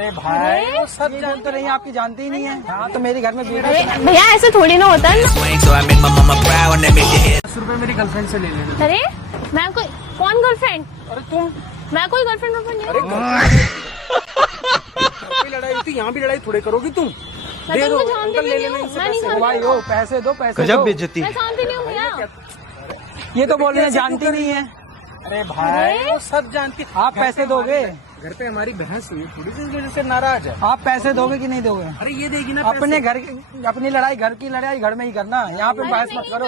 अरे भाई वो सब जान तो नहीं, आपकी जानती ही नहीं है। हाँ तो मेरी घर में भैया ऐसे थोड़ी ना होता है। 10 रुपए मेरी गर्लफ्रेंड से ले लेना। अरे मैं कोई कौन गर्लफ्रेंड? अरे तुम, मैं कोई गर्लफ्रेंड नहीं अरे लड़ाई होती, यहाँ भी लड़ाई थोड़ी करोगी तुम। दे दो अंकल, ले लेना इनसे पैसे। भाई हो पैसे दो, पैसे गजब बेइज्जती। मैं जानती नहीं हूँ भैया। ये तो बोल रहे हैं जानती नहीं है। अरे भाई वो सब जानती। आप पैसे दोगे? घर पे हमारी भैंस हुई, थोड़ी सी वजह से नाराज है। आप पैसे दोगे कि नहीं दोगे? अरे ये देगी ना अपने घर, अपनी लड़ाई घर की लड़ाई घर में ही करना, यहाँ पे बहस मत करो।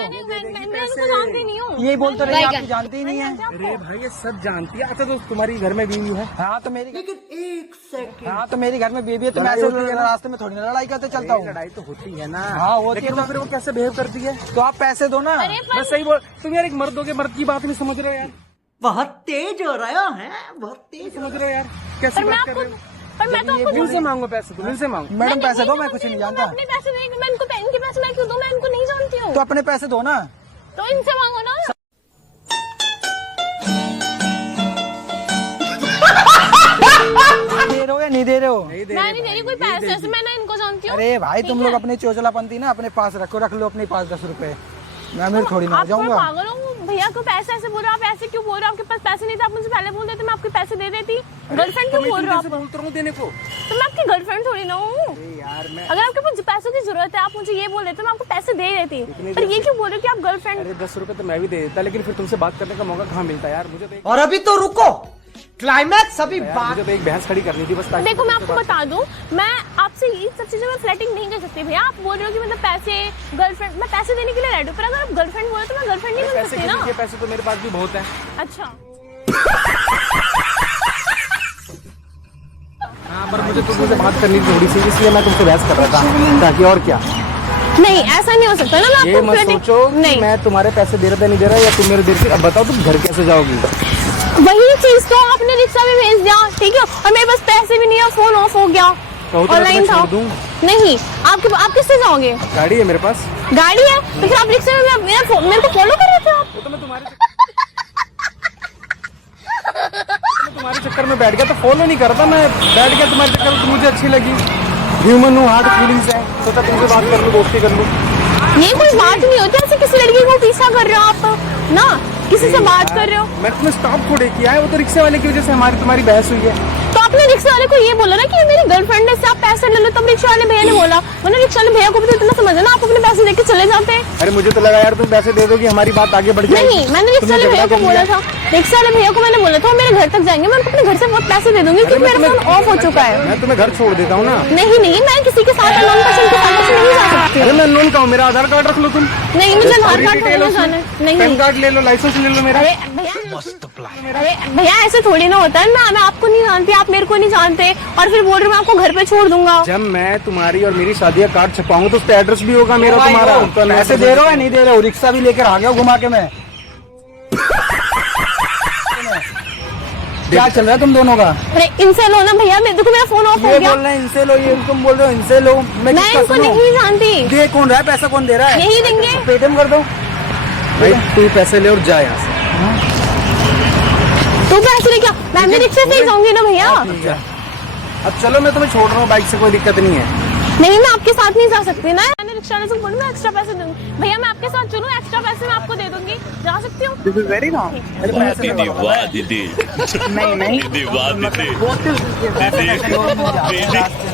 यही बोलते रहिए, आपकी जानती ही नहीं है। अरे भाई ये सब जानती है। अच्छा तो तुम्हारी घर में बीवी है? हाँ तो मेरी, लेकिन एक सेकंड, हाँ तो मेरी घर में बीवी है तो मैं रास्ते में थोड़ी ना लड़ाई करते चलता हूँ। लड़ाई तो होती है ना। हाँ होती है, तो फिर वो कैसे बिहेव करती है? तो आप पैसे दो ना। मैं सही बोल, तुम यार एक मर्द हो के मर्द की बात नहीं समझ रहे हो यार। बहुत तेज हो रहा है, बहुत तेज समझ रहे हो यार, कैसे बात कर रहे हो? पर मैं तो मिल से मांगो पैसे, तो मिल से मांगो। मैडम पैसे दो, मैं कुछ नहीं जानता। अपने पैसे देंगे, मैं इनको इनके पैसे मैं क्यों दूं? मैं इनको नहीं जानती हूँ। तो अपने पैसे दो ना। तो इनसे मांगो ना। दे रहे हो या नहीं दे रहे हो? मैं नहीं दे रही कोई पैसे, ऐसे मैं ना इनको जानती हूँ। अरे भाई तुम लोग अपनी चोचलापंती ना अपने पास रखो, रख लो अपने पास 10 रुपए। मैं मेरे थोड़ी ना जाऊंगा। पागल हो भैया, को पैसे ऐसे बोल रहे हो आप? ऐसे क्यों बोल रहे हो? आपके पास पैसे नहीं थे, आप मुझे पहले बोल देते, मैं आपके पैसे दे देती। गर्लफ्रेंड क्यों बोल रहे हो आप? बोलता हूँ देने को, तो मैं आपकी गर्लफ्रेंड थोड़ी ना हूँ यार। अगर आपके पास पैसों की जरूरत है, आप मुझे ये बोल देते, मैं आपको पैसे दे देती। पर ये क्यों बोल रहे हो कि आप गर्लफ्रेंड? अरे 10 रुपए तो मैं भी दे देता, लेकिन फिर तुमसे बात करने का मौका कहाँ मिलता यार मुझे तो। और अभी तो रुको, क्लाइमैक्स अभी बात। मुझे तो एक बहस खड़ी करनी थी बस। देखो मैं आपको बता दूं, मैं आपसे ये सब चीजों में फ्लर्टिंग नहीं कर सकती भैया। आप बोल रहे हो कि मतलब पैसे, गर्लफ्रेंड, मैं पैसे देने के लिए रेडी हूं, पर अगर आप गर्लफ्रेंड बोले तो मैं गर्लफ्रेंड नहीं बन सकती ना। पैसे तो मेरे पास भी बहुत है। अच्छा हाँ पर मुझे तुमसे बात करनी थी थोड़ी सी, इसलिए मैं तुमसे बहस कर रहा था, ताकि और क्या। नहीं ऐसा नहीं हो सकता ना। मैं ये मत सोचो नहीं, मैं तुम्हारे पैसे दे रहा नहीं दे रहा, या तुम मेरे दे रही। अब बताओ तुम घर कैसे जाओगी? वही चीज तो आपने रिक्शा में भेज दिया, ठीक है, और मेरे पास पैसे भी नहीं है, फोन ऑफ हो गया, ऑनलाइन था। नहीं आप किससे जाओगे? गाड़ी है मेरे पास। गाड़ी है तो फिर आप रिक्शा में मेरे को फॉलो कर रहे थे आप? तो मैं तुम्हारे चक्कर में बैठ गया, तो फॉलो नहीं करता मैं, बैठ गया तुम्हारे चक्कर में, तो मुझे अच्छी लगी। ह्यूमन हूँ, हार्ड फीलिंग्स है, सोचा तुमसे बात कर लूँ, दोस्ती कर लूँ। ये कोई बात नहीं होती, ऐसे किसी लड़की को पीछा कर रहे हो आप ना, किसी से बात कर रहे हो। मैं तुम्हें स्टॉप थोड़े किया है, वो तो रिक्शे वाले की वजह से हमारी तुम्हारी बहस हुई है। तो आपने रिक्शे वाले को ये बोला ना कि मेरी गर्लफ्रेंड है, आप पैसे ले लो, तब रिक्शा वाले भैया ने बोला, वरना रिक्शा वाले भैया को भी तो इतना समझ है ना, आप अपने पैसे देके चले जाते हैं। अरे मुझे तो लगा यार तुम पैसे दे दोगी, हमारी बात आगे बढ़ जाएगी। नहीं, मैंने रिक्शा वाले भैया को बोला था, रिक्शा वाले भैया को मैंने बोला था मेरे घर तक जाएंगे, मैं उनको अपने घर से बहुत पैसे दे दूंगी, क्योंकि मेरा फोन ऑफ हो चुका है। मैं तुम्हें घर छोड़ देता हूँ ना। नहीं मैं किसी के साथ अननोन पर्सन के साथ नहीं जा सकती। अरे मैं अननोन का हूँ, मेरा आधार कार्ड रख लो तुम। नहीं मुझे आधार कार्ड थोड़ी ना जाना है। नहीं पैन कार्ड ले लो, लाइसेंस ले लो मेरा। अरे भैया ऐसे थोड़ी ना होता है ना, मैं आपको नहीं जानती, आप मेरे को नहीं जानते, और फिर बोल रहे मैं आपको घर पे छोड़ दूंगा। जब मैं तुम्हारी और मेरी शादी का कार्ड छपाऊंगा तो उस पे एड्रेस भी होगा मेरा तुम्हारा। पैसे दे रहे हो या नहीं दे रहे हो? रिक्शा भी लेकर आ गया घुमा के मैं। क्या चल रहा है तुम दोनों का? अरे इनसे लो ना भैया, देखो मेरा फोन ऑफ हो गया। बोल रहे हैं इनसे लो, ये तुम बोल रहे हो इनसे लो। मैं इनको नहीं जानती। दे कौन रहा है, पैसा कौन दे रहा है? यही देंगे। पेटीएम कर दो भाई, तू पैसे ले और जा यहाँ से। तू पैसे ले क्या? मैं भी रिक्शा से ही जाऊंगी ना भैया। अब चलो मैं तुम्हें छोड़ रहा हूँ, बाइक से कोई दिक्कत नहीं है। नहीं मैं आपके साथ नहीं जा सकती ना, मैंने रिक्शा वाले से बोलूँ मैं एक्स्ट्रा पैसे दूंगी। भैया मैं आपके साथ चलूँ, एक्स्ट्रा पैसे मैं आपको दे दूंगी, जा सकती हूँ। This is very wrong. वाह दीदी, नहीं दीदी, वाह दीदी, दीदी।